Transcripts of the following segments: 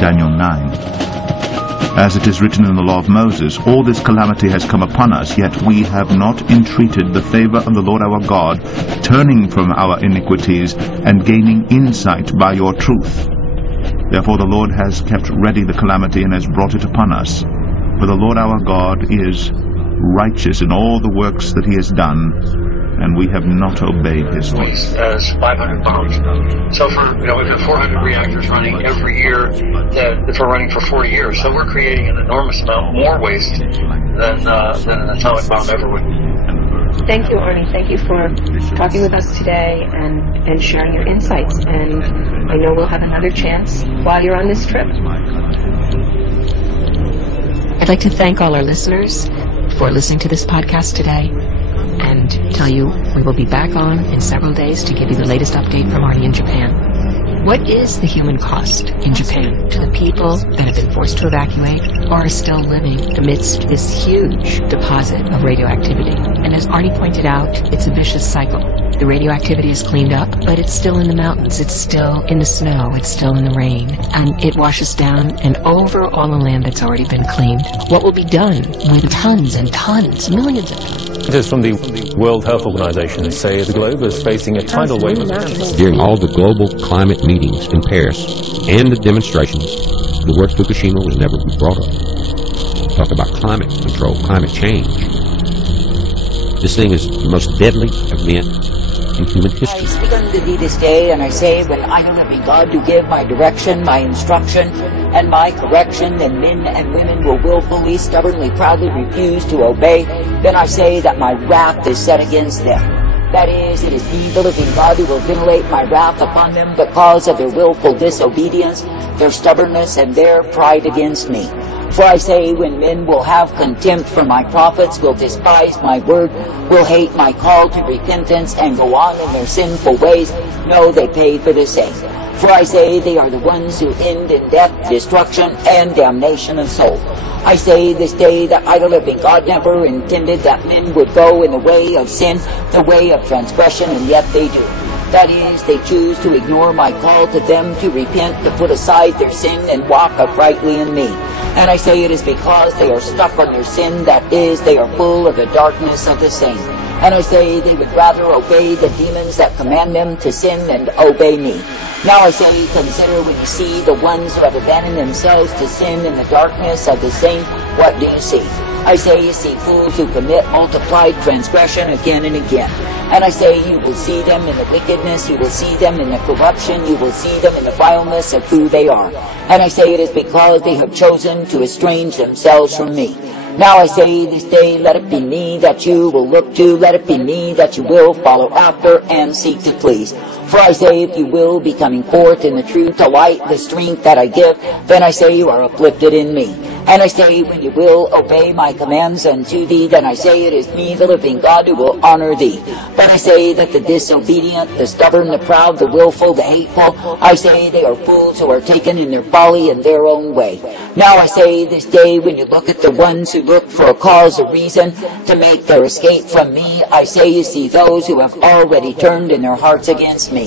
Daniel 9. As it is written in the law of Moses, all this calamity has come upon us, yet we have not entreated the favor of the Lord our God, turning from our iniquities and gaining insight by your truth. Therefore the Lord has kept ready the calamity and has brought it upon us. For the Lord our God is righteous in all the works that he has done, and we have not obeyed his voice. As 500 bombs. So for, if there are 400 reactors running every year, if we're running for 40 years, so we're creating an enormous amount more waste than an atomic bomb ever would. Thank you, Arnie. Thank you for talking with us today and sharing your insights. And I know we'll have another chance while you're on this trip. I'd like to thank all our listeners for listening to this podcast today, and tell you we will be back on in several days to give you the latest update from Arnie in Japan. What is the human cost in Japan to the people that have been forced to evacuate or are still living amidst this huge deposit of radioactivity? And as Arnie pointed out, it's a vicious cycle. The radioactivity is cleaned up, but it's still in the mountains, it's still in the snow, it's still in the rain, and it washes down and over all the land that's already been cleaned. What will be done with tons and tons, millions of tons? Scientists from the World Health Organization say the globe is facing a tidal wave of cancer. During all the global climate meetings in Paris and the demonstrations, the word Fukushima was never brought up. Talk about climate control, climate change. This thing is the most deadly event in human history. I speak unto thee this day, and I say, when I know that be God to give my direction, my instruction, and my correction, then men and women will willfully, stubbornly, proudly refuse to obey. Then I say that my wrath is set against them. That is, it is me, the living God, who will ventilate my wrath upon them because of their willful disobedience, their stubbornness, and their pride against me. For I say, when men will have contempt for my prophets, will despise my word, will hate my call to repentance, and go on in their sinful ways, no, they pay for the same. For I say, they are the ones who end in death, destruction, and damnation of soul. I say this day that I, the living God, never intended that men would go in the way of sin, the way of transgression, and yet they do. That is, they choose to ignore my call to them to repent, to put aside their sin and walk uprightly in me. And I say it is because they are stuck on their sin, that is, they are full of the darkness of the same. And I say they would rather obey the demons that command them to sin than obey me. Now I say, consider when you see the ones who have abandoned themselves to sin in the darkness of the same, what do you see? I say you see fools who commit multiplied transgression again and again. And I say you will see them in the wickedness, you will see them in the corruption, you will see them in the vileness of who they are. And I say it is because they have chosen to estrange themselves from me. Now I say this day, let it be me that you will look to, let it be me that you will follow after and seek to please. For I say, if you will be coming forth in the truth to light the strength that I give, then I say you are uplifted in me. And I say, when you will obey my commands unto thee, then I say it is me, the living God, who will honor thee. But I say that the disobedient, the stubborn, the proud, the willful, the hateful, I say they are fools who are taken in their folly and their own way. Now I say this day, when you look at the ones who look for a cause or reason to make their escape from me, I say you see those who have already turned in their hearts against me.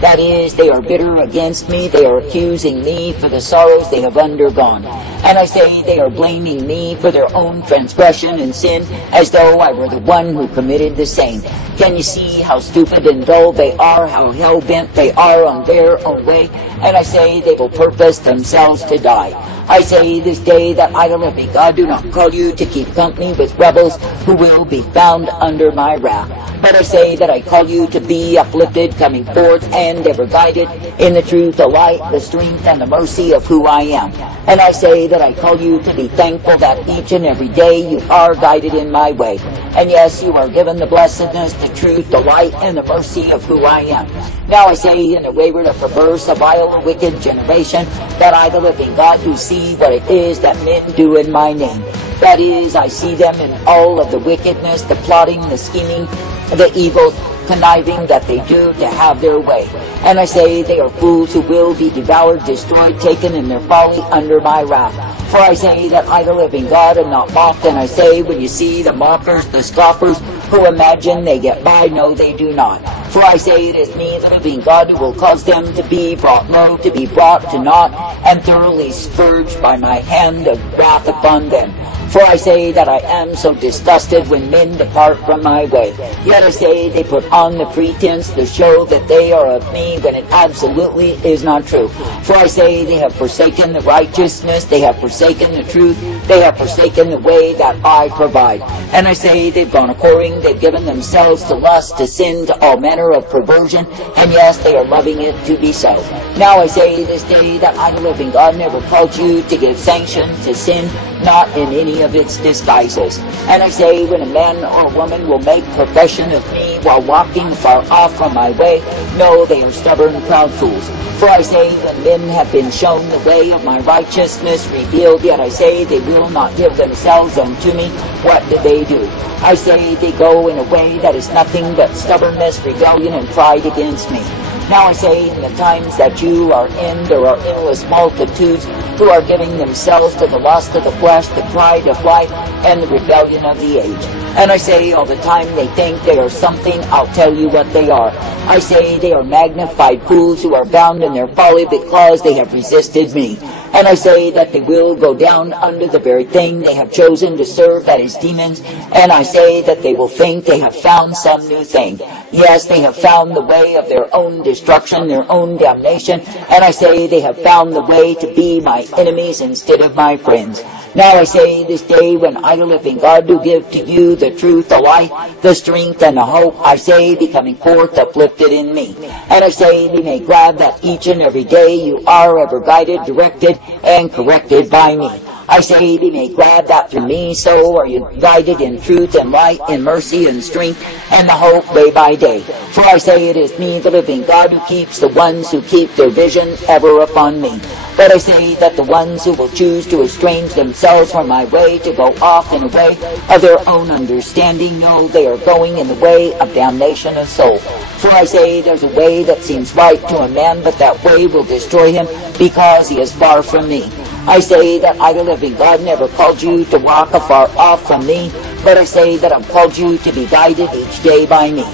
That is, they are bitter against me, they are accusing me for the sorrows they have undergone. And I say they are blaming me for their own transgression and sin, as though I were the one who committed the same. Can you see how stupid and dull they are, how hell-bent they are on their own way? And I say they will purpose themselves to die. I say this day that I, the living God, do not call you to keep company with rebels who will be found under my wrath. But I say that I call you to be uplifted, coming forth, and ever guided in the truth, the light, the strength, and the mercy of who I am. And I say that I call you to be thankful that each and every day you are guided in my way. And yes, you are given the blessedness, the truth, the light, and the mercy of who I am. Now I say in a wayward, a perverse, a vile, a wicked generation, that I, the living God, do see what it is that men do in my name. That is, I see them in all of the wickedness, the plotting, the scheming, the evil conniving that they do to have their way. And I say they are fools who will be devoured, destroyed, taken in their folly under my wrath. For I say that I, the living God, am not mocked, and I say when you see the mockers, the scoffers, who imagine they get by, no, they do not. For I say it is me, the living God, who will cause them to be brought low, to be brought to naught, and thoroughly scourged by my hand of wrath upon them. For I say that I am so disgusted when men depart from my way. Yet I say they put on the pretense to show that they are of me, when it absolutely is not true. For I say they have forsaken the righteousness, they have forsaken the truth, they have forsaken the way that I provide. And I say they've gone a-whoring, they've given themselves to lust, to sin, to all manner of perversion, and yes, they are loving it to be so. Now I say this day that I, the living God, never called you to give sanction to sin, not in any of its disguises. And I say, when a man or woman will make profession of me while walking far off from my way, no, they are stubborn, proud fools. For I say, when men have been shown the way of my righteousness revealed, yet I say they will not give themselves unto me, what do they do? I say they go in a way that is nothing but stubbornness, rebellion, and pride against me. Now I say, in the times that you are in, there are endless multitudes who are giving themselves to the lust of the flesh, the pride of life, and the rebellion of the age. And I say, all the time they think they are something, I'll tell you what they are. I say they are magnified fools who are bound in their folly because they have resisted me. And I say that they will go down under the very thing they have chosen to serve, that is demons. And I say that they will think they have found some new thing. Yes, they have found the way of their own destruction, their own damnation. And I say they have found the way to be my enemies instead of my friends. Now I say this day, when I, the living God, do give to you the truth, the light, the strength, and the hope, I say, becoming forth uplifted in me. And I say, be made glad that each and every day you are ever guided, directed, and corrected by me. I say, be made glad that through me so are you guided in truth and light, in mercy and strength, and the hope day by day. For I say, it is me, the living God, who keeps the ones who keep their vision ever upon me. But I say that the ones who will choose to estrange themselves from my way, to go off in a way of their own understanding, know they are going in the way of damnation of soul. For I say, there's a way that seems right to a man, but that way will destroy him, because he is far from me. I say that I, the living God, never called you to walk afar off from me, but I say that I've called you to be guided each day by me.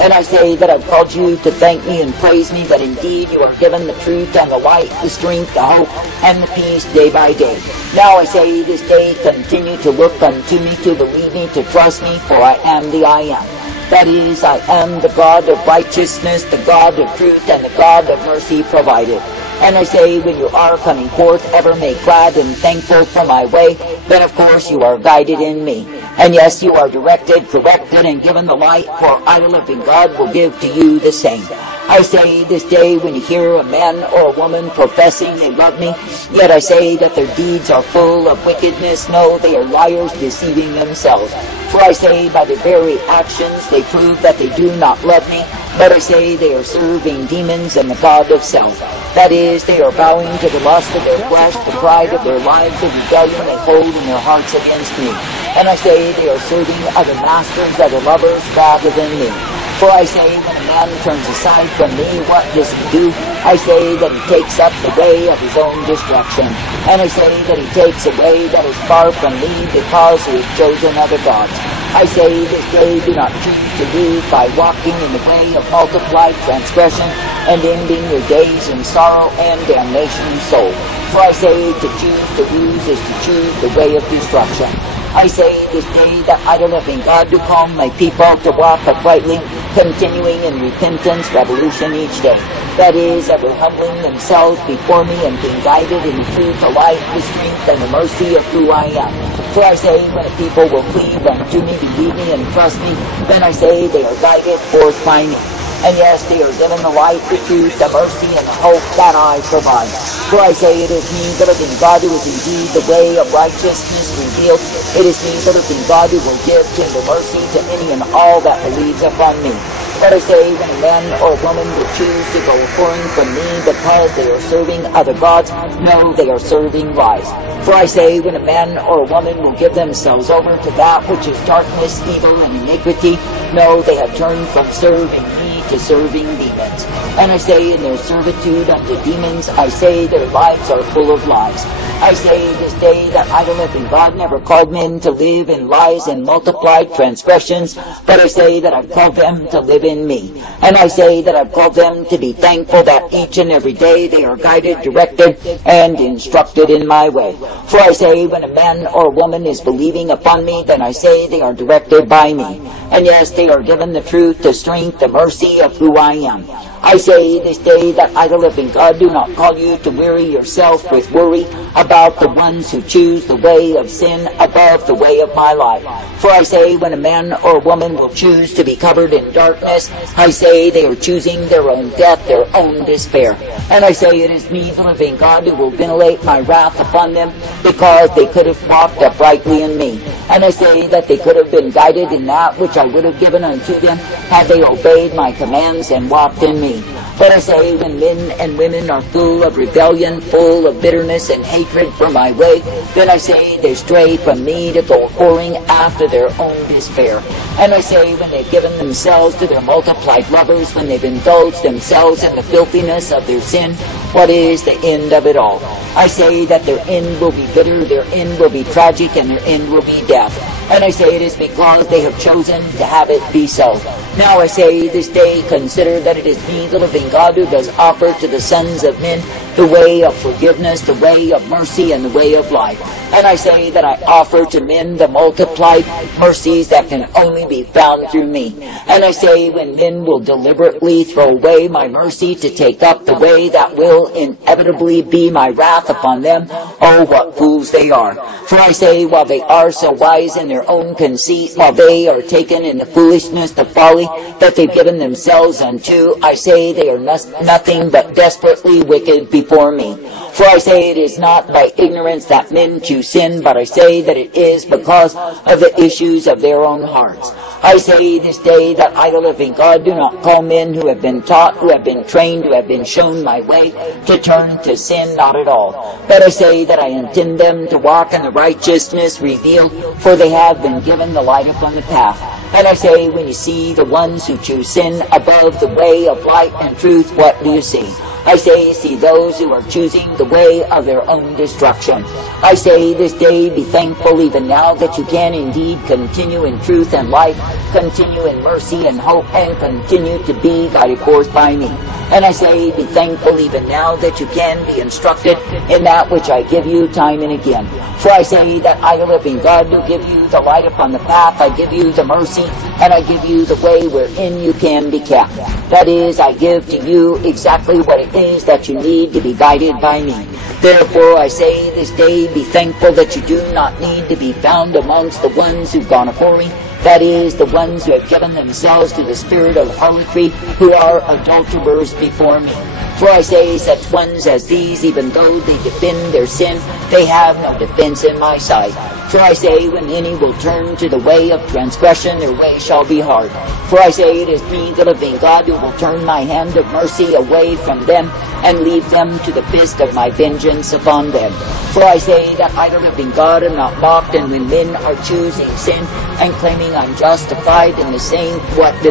And I say that I've called you to thank me and praise me, that indeed you are given the truth and the light, the strength, the hope, and the peace day by day. Now I say this day, continue to look unto me, to believe me, to trust me, for I am the I am. That is, I am the God of righteousness, the God of truth, and the God of mercy provided. And I say, when you are coming forth, ever made glad and thankful for my way, then of course you are guided in me. And yes, you are directed, corrected, and given the light, for I, the living God, will give to you the same. I say this day, when you hear a man or a woman professing they love me, yet I say that their deeds are full of wickedness, no, they are liars, deceiving themselves. For I say, by their very actions they prove that they do not love me, but I say they are serving demons and the god of self. That is, they are bowing to the lust of their flesh, the pride of their lives, the rebellion they hold in their hearts against me. And I say they are serving other masters, other lovers, rather than me. For I say, when a man turns aside from me, what does he do? I say that he takes up the way of his own destruction. And I say that he takes a way that is far from me, because he has chosen other gods. I say this day, do not choose to lose by walking in the way of multiplied transgression, and ending your days in sorrow and damnation of soul. For I say, to choose to lose is to choose the way of destruction. I say this day that I, the living God, do call my people to walk uprightly, continuing in repentance, revolution each day. That is, ever humbling themselves before me and being guided in the truth, the light, the strength, and the mercy of who I am. For I say, when a people will cleave unto me, believe me, and trust me, then I say they are guided forth by me. And yes, they are given the light, the truth, the mercy, and the hope that I provide. For I say, it is me, the living God, who is indeed the way of righteousness revealed. It is me, the living God, who will give tender mercy to any and all that believes upon me. But I say, when a man or a woman will choose to go a-whoring from me because they are serving other gods, no, they are serving lies. For I say, when a man or a woman will give themselves over to that which is darkness, evil, and iniquity, no, they have turned from serving me to serving demons. And I say, in their servitude unto demons, I say their lives are full of lies. I say this day that I, the living God, never called men to live in lies and multiplied transgressions, but I say that I've called them to live in me. And I say that I've called them to be thankful that each and every day they are guided, directed, and instructed in my way. For I say when a man or a woman is believing upon me, then I say they are directed by me. And yes, they are given the truth, the strength, the mercy of who I am. I say this day that I, the living God, do not call you to weary yourself with worry about the ones who choose the way of sin above the way of my life. For I say when a man or a woman will choose to be covered in darkness, I say they are choosing their own death, their own despair. And I say it is me, the living God, who will ventilate my wrath upon them, because they could have walked uprightly in me. And I say that they could have been guided in that which I would have given unto them, had they obeyed my commands and walked in me. But I say when men and women are full of rebellion, full of bitterness and hatred for my way, then I say they stray from me to go whoring after their own despair. And I say when they've given themselves to their multiplied lovers, when they've indulged themselves in the filthiness of their sin, what is the end of it all? I say that their end will be bitter, their end will be tragic, and their end will be death. And I say it is because they have chosen to have it be so. Now I say this day, consider that it is me, the living God, who does offer to the sons of men the way of forgiveness, the way of mercy, and the way of life. And I say that I offer to men the multiplied mercies that can only be found through me. And I say when men will deliberately throw away my mercy to take up the way that will inevitably be my wrath upon them, oh, what fools they are. For I say, while they are so wise in their own conceit, while they are taken in the foolishness, the folly that they've given themselves unto, I say they are nothing but desperately wicked before me. For I say it is not by ignorance that men choose sin, but I say that it is because of the issues of their own hearts. I say this day that I, the living God, do not call men who have been taught, who have been trained, who have been shown my way, to turn to sin, not at all. But I say that I intend them to walk in the righteousness revealed, for they have been given the light upon the path. And I say, when you see the ones who choose sin above the way of light and truth, what do you see? I say, see those who are choosing the way of their own destruction. I say this day, be thankful even now that you can indeed continue in truth and life, continue in mercy and hope, and continue to be guided forth by me. And I say, be thankful even now that you can be instructed in that which I give you time and again. For I say that I, the living God, do give you the light upon the path, I give you the mercy, and I give you the way wherein you can be kept. That is, I give to you exactly what it is that you need to be guided by me. Therefore, I say this day, be thankful that you do not need to be found amongst the ones who've gone afore me. That is, the ones who have given themselves to the spirit of harlotry, who are adulterers before me. For I say, such ones as these, even though they defend their sin, they have no defense in my sight. For I say, when any will turn to the way of transgression, their way shall be hard. For I say, it is me, the living God, who will turn my hand of mercy away from them, and leave them to the fist of my vengeance upon them. For I say that I, the living God, am not mocked, and when men are choosing sin and claiming I'm justified in the same, what do?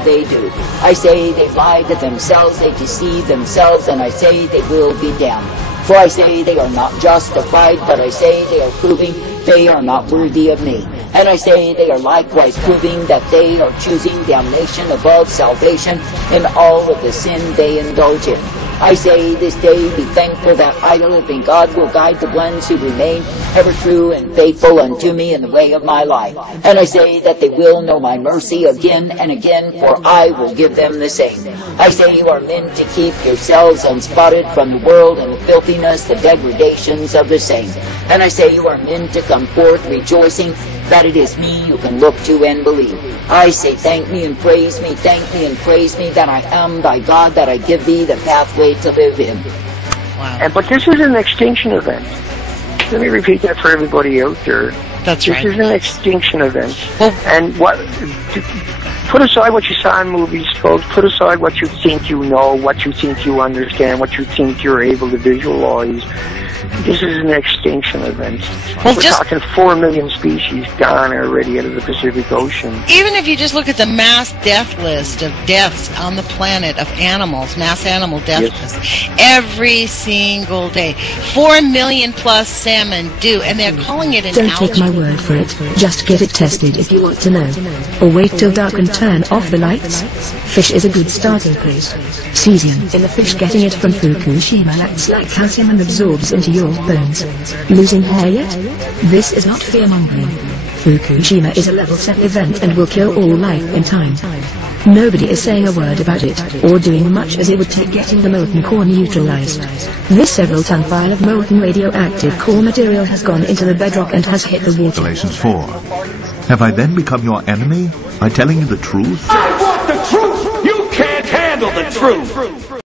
I say they lie to themselves, they deceive themselves, and I say they will be damned. For I say they are not justified, but I say they are proving they are not worthy of me. And I say they are likewise proving that they are choosing damnation above salvation in all of the sin they indulge in. I say this day, be thankful that I, the living God, will guide the ones who remain ever true and faithful unto me in the way of my life. And I say that they will know my mercy again and again, for I will give them the same. I say you are meant to keep yourselves unspotted from the world and the filthiness, the degradations of the same. And I say you are meant to come forth rejoicing that it is me you can look to and believe. I say thank me and praise me, thank me and praise me that I am thy God, that I give thee the pathway to live in. Wow. But this is an extinction event. Let me repeat that for everybody out there. That's right. This is an extinction event. And Put aside what you saw in movies, folks. Put aside what you think you know, what you think you understand, what you think you're able to visualize. This is an extinction event. Well, we're talking 4 million species gone already out of the Pacific Ocean. Even if you just look at the mass death list of deaths on the planet of animals, mass animal death list, every single day, 4 million plus salmon do, and they're calling it an Don't take my word for it. Just get it tested if you want to know. Or wait till dark and turn off the lights. Fish is a good starting place. Cesium in the fish getting it from Fukushima acts like calcium and absorbs into your bones. Losing hair yet? This is not fear-mongering. Fukushima is a level set event and will kill all life in time. Nobody is saying a word about it, or doing much as it would take getting the molten core neutralized. This several-ton pile of molten radioactive core material has gone into the bedrock and has hit the water. Galatians 4. Have I then become your enemy by telling you the truth? I want the truth! You can't handle the truth!